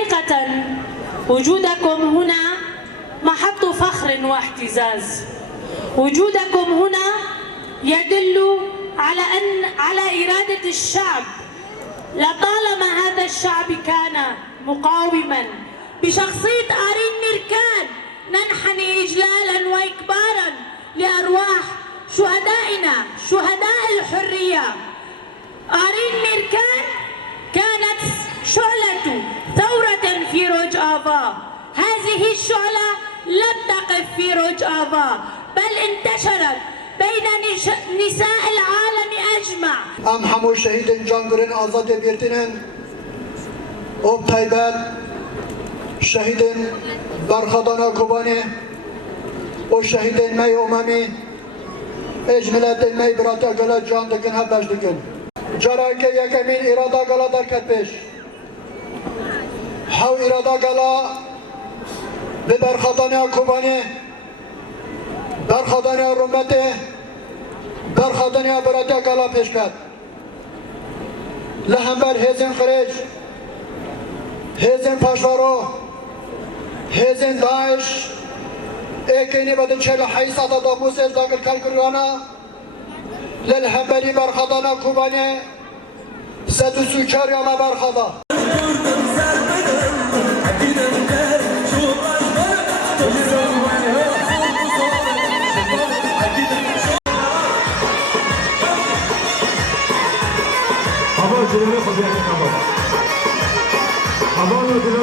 حقيقة وجودكم هنا محط فخر واعتزاز. وجودكم هنا يدل على إرادة الشعب. لطالما هذا الشعب كان مقاوما. بشخصية آرين ميركان ننحني إجلالا وإكبارا لأرواح شهدائنا شهداء الحرية. آرين ميركان كانت شعلة ثورة في روجافا. هذه الشعلة لم تقف في روجافا بل انتشرت بين نساء العالم أجمع. ام همو شهید جانگرین آزاد بیرتینن اوب تایبت شهید برخدانا کوبانی و شهید می اممی اجملت می براتا گلا جان دکن هم بش دکن جرا که یکمین ارادا گلا در کت پیش هاو ارادا گلا به برخدانا کوبانی برخدانا رومته برخدانا براتا گلا پیش کت لهمبر هزن خریج هزن پاشوارو هزن داعش اكيني بدن شل حيصة دابوس الزاقل كالكريانا للهمبري برخضانا كوباني ستو سوچار ياما برخضا Hava